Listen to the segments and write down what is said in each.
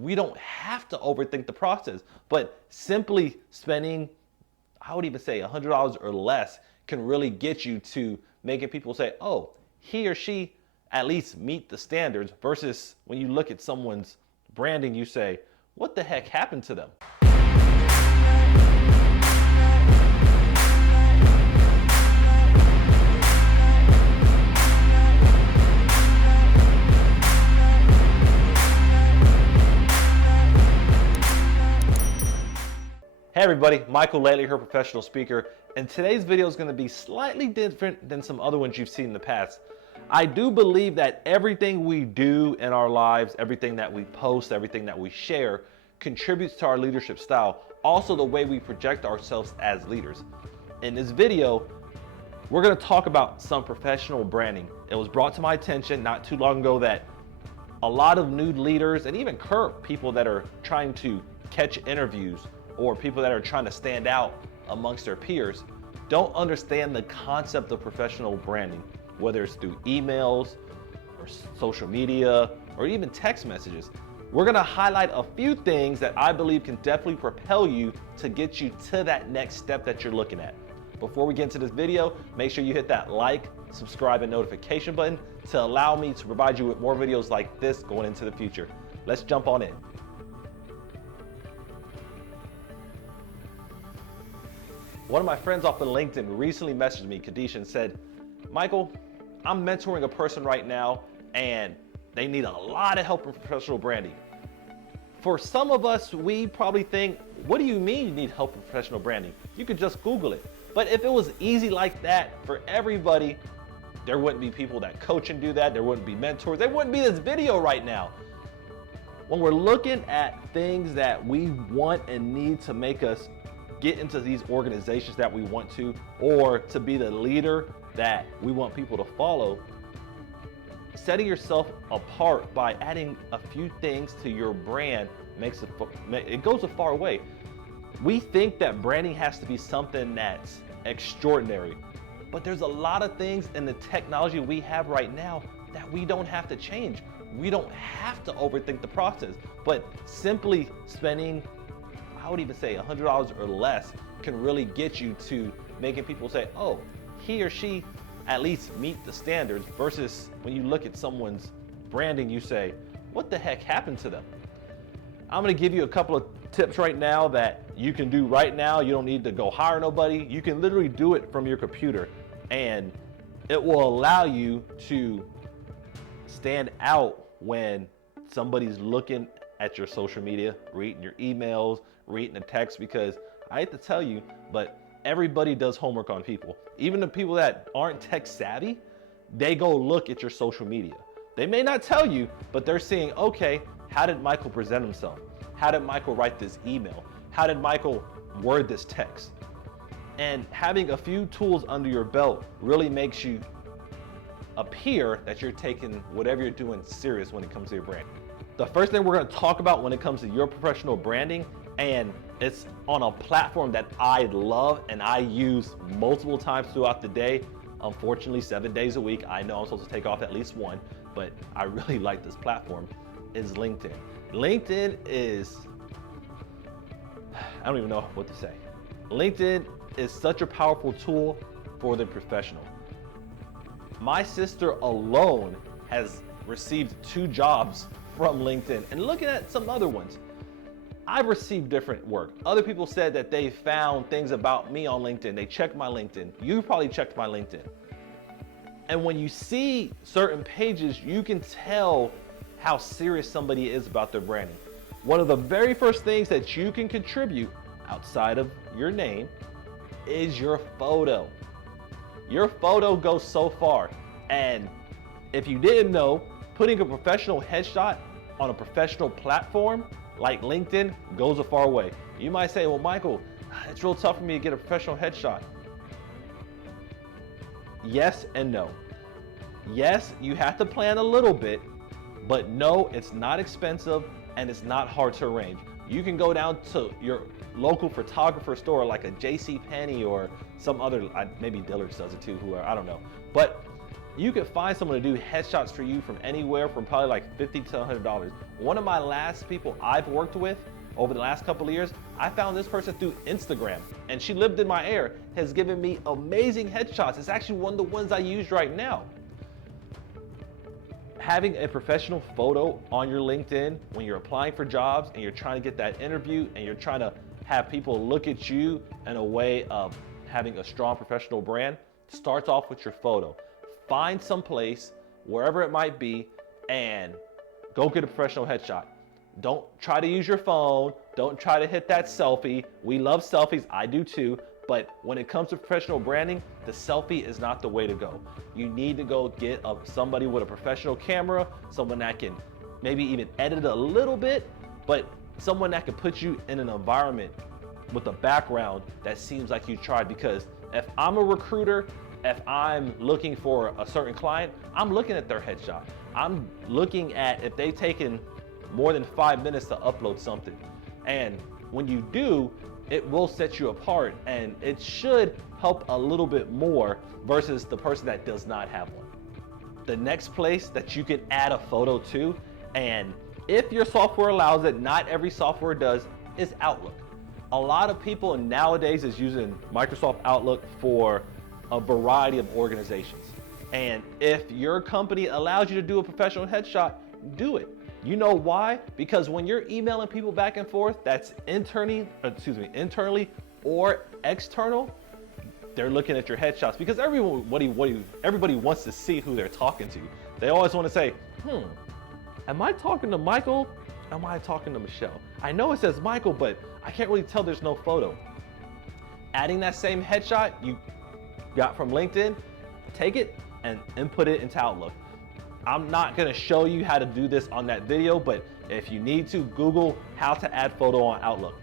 we don't have to overthink the process, but simply spending, I would even say $100 or less can really get you to making people say, oh, he or she at least meet the standards, versus when you look at someone's branding, you say, what the heck happened to them? Hey everybody, Michael Laidler here, professional speaker, and today's video is going to be slightly different than some other ones you've seen in the past. I do believe that everything we do in our lives, everything that we post, everything that we share, contributes to our leadership style, also the way we project ourselves as leaders. In this video, we're going to talk about some professional branding. It was brought to my attention not too long ago that a lot of new leaders and even current people that are trying to catch interviews or people that are trying to stand out amongst their peers don't understand the concept of professional branding, whether it's through emails or social media or even text messages. We're gonna highlight a few things that I believe can definitely propel you to get you to that next step that you're looking at. Before we get into this video, make sure you hit that like, subscribe, and notification button to allow me to provide you with more videos like this going into the future. Let's jump on in. One of my friends off of LinkedIn recently messaged me, Kadisha, and said, Michael, I'm mentoring a person right now and they need a lot of help in professional branding. For some of us, we probably think, what do you mean you need help in professional branding? You could just Google it. But if it was easy like that for everybody, there wouldn't be people that coach and do that. There wouldn't be mentors. There wouldn't be this video right now. When we're looking at things that we want and need to make us get into these organizations that we want to, or to be the leader that we want people to follow, setting yourself apart by adding a few things to your brand it goes a far way. We think that branding has to be something that's extraordinary, but there's a lot of things in the technology we have right now that we don't have to change. We don't have to overthink the process, but simply spending, I would even say $100 or less can really get you to making people say, oh, he or she at least meet the standards, versus when you look at someone's branding, you say, what the heck happened to them? I'm gonna give you a couple of tips right now that you can do right now. You don't need to go hire nobody. You can literally do it from your computer, and it will allow you to stand out when somebody's looking at your social media, reading your emails, reading the text, because I hate to tell you, but everybody does homework on people. Even the people that aren't tech savvy, they go look at your social media. They may not tell you, but they're seeing, okay, how did Michael present himself? How did Michael write this email? How did Michael word this text? And having a few tools under your belt really makes you appear that you're taking whatever you're doing serious when it comes to your brand. The first thing we're going to talk about when it comes to your professional branding, and it's on a platform that I love and I use multiple times throughout the day, unfortunately 7 days a week. I know I'm supposed to take off at least one, but I really like this platform, is LinkedIn. LinkedIn is, I don't even know what to say. LinkedIn is such a powerful tool for the professional. My sister alone has received 2 jobs from LinkedIn, and looking at some other ones. I've received different work. Other people said that they found things about me on LinkedIn. They checked my LinkedIn. You probably checked my LinkedIn. And when you see certain pages, you can tell how serious somebody is about their branding. One of the very first things that you can contribute outside of your name is your photo. Your photo goes so far. And if you didn't know, putting a professional headshot on a professional platform like LinkedIn goes a far way. You might say, well, Michael, it's real tough for me to get a professional headshot. Yes and no. Yes, you have to plan a little bit, but no, it's not expensive and it's not hard to arrange. You can go down to your local photographer store like a JCPenney or some other, maybe Dillard's does it too, I don't know. But you could find someone to do headshots for you from anywhere from probably like $50 to $100. One of my last people I've worked with over the last couple of years, I found this person through Instagram, and she lived in my area, has given me amazing headshots. It's actually one of the ones I use right now. Having a professional photo on your LinkedIn when you're applying for jobs and you're trying to get that interview and you're trying to have people look at you in a way of having a strong professional brand starts off with your photo. Find some place, wherever it might be, and go get a professional headshot. Don't try to use your phone. Don't try to hit that selfie. We love selfies, I do too, but when it comes to professional branding, the selfie is not the way to go. You need to go get somebody with a professional camera, someone that can maybe even edit a little bit, but someone that can put you in an environment with a background that seems like you tried. Because if I'm a recruiter, if I'm looking for a certain client, I'm looking at their headshot. I'm looking at if they've taken more than 5 minutes to upload something. And when you do, it will set you apart, and it should help a little bit more versus the person that does not have one. The next place that you can add a photo to, and if your software allows it, not every software does, is Outlook. A lot of people nowadays is using Microsoft Outlook for a variety of organizations. And if your company allows you to do a professional headshot, do it. You know why? Because when you're emailing people back and forth, that's internally or external, they're looking at your headshots, because everybody wants to see who they're talking to. They always want to say, am I talking to Michael? Am I talking to Michelle? I know it says Michael, but I can't really tell, there's no photo. Adding that same headshot you got from LinkedIn, take it and input it into Outlook. I'm not gonna show you how to do this on that video, but if you need to, Google how to add photo on Outlook.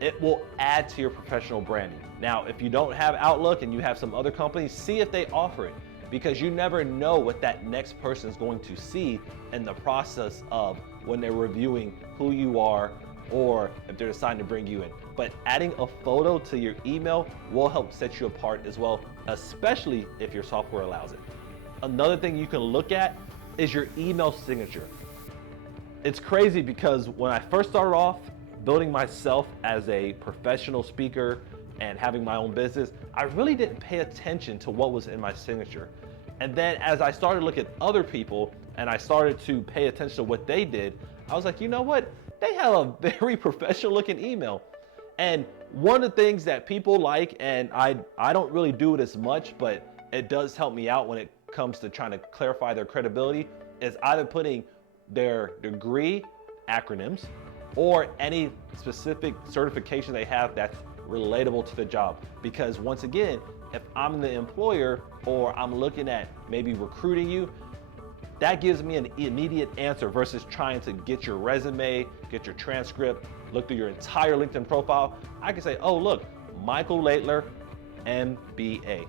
It will add to your professional branding. Now, if you don't have Outlook and you have some other companies, see if they offer it, because you never know what that next person is going to see in the process of when they're reviewing who you are, or if they're deciding to bring you in. But adding a photo to your email will help set you apart as well, especially if your software allows it. Another thing you can look at is your email signature. It's crazy because when I first started off building myself as a professional speaker and having my own business, I really didn't pay attention to what was in my signature. And then as I started to look at other people and I started to pay attention to what they did, I was like, you know what? They have a very professional looking email. And one of the things that people like, and I don't really do it as much, but it does help me out when it comes to trying to clarify their credibility, is either putting their degree acronyms or any specific certification they have that's relatable to the job. Because once again, if I'm the employer or I'm looking at maybe recruiting you, that gives me an immediate answer versus trying to get your resume, get your transcript, look through your entire LinkedIn profile. I can say, oh look, Michael Laidler, MBA.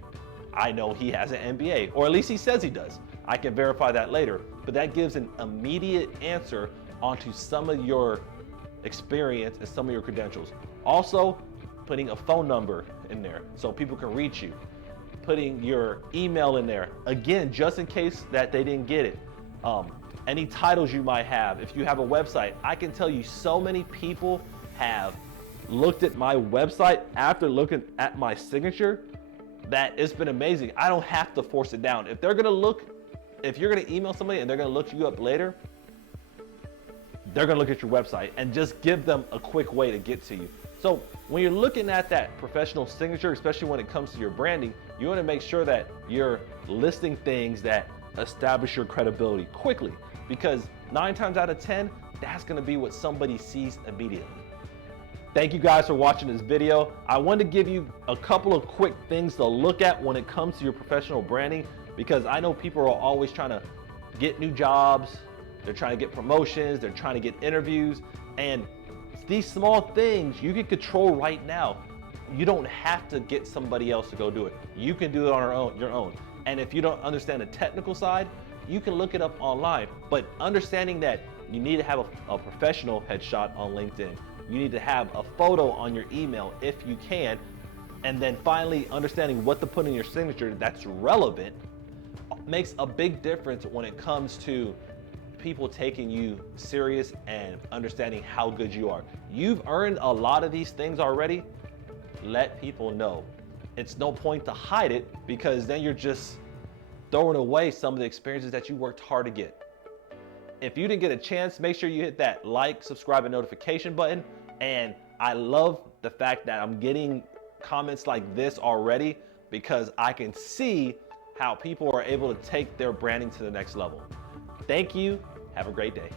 I know he has an MBA, or at least he says he does. I can verify that later, but that gives an immediate answer onto some of your experience and some of your credentials. Also, putting a phone number in there so people can reach you. Putting your email in there, again, just in case that they didn't get it. Any titles you might have. If you have a website, I can tell you so many people have looked at my website after looking at my signature that it's been amazing. I don't have to force it down. If you're gonna email somebody and they're gonna look you up later, they're gonna look at your website and just give them a quick way to get to you. So when you're looking at that professional signature, especially when it comes to your branding, you wanna make sure that you're listing things that establish your credibility quickly, because 9 times out of 10, that's gonna be what somebody sees immediately. Thank you guys for watching this video. I wanted to give you a couple of quick things to look at when it comes to your professional branding, because I know people are always trying to get new jobs, they're trying to get promotions, they're trying to get interviews, and these small things you can control right now. You don't have to get somebody else to go do it. You can do it on your own. And if you don't understand the technical side, you can look it up online. But understanding that you need to have a professional headshot on LinkedIn. You need to have a photo on your email if you can. And then finally, understanding what to put in your signature that's relevant makes a big difference when it comes to people taking you serious and understanding how good you are. You've earned a lot of these things already. Let people know. It's no point to hide it, because then you're just throwing away some of the experiences that you worked hard to get. If you didn't get a chance, make sure you hit that like, subscribe, and notification button. And I love the fact that I'm getting comments like this already, because I can see how people are able to take their branding to the next level. Thank you. Have a great day.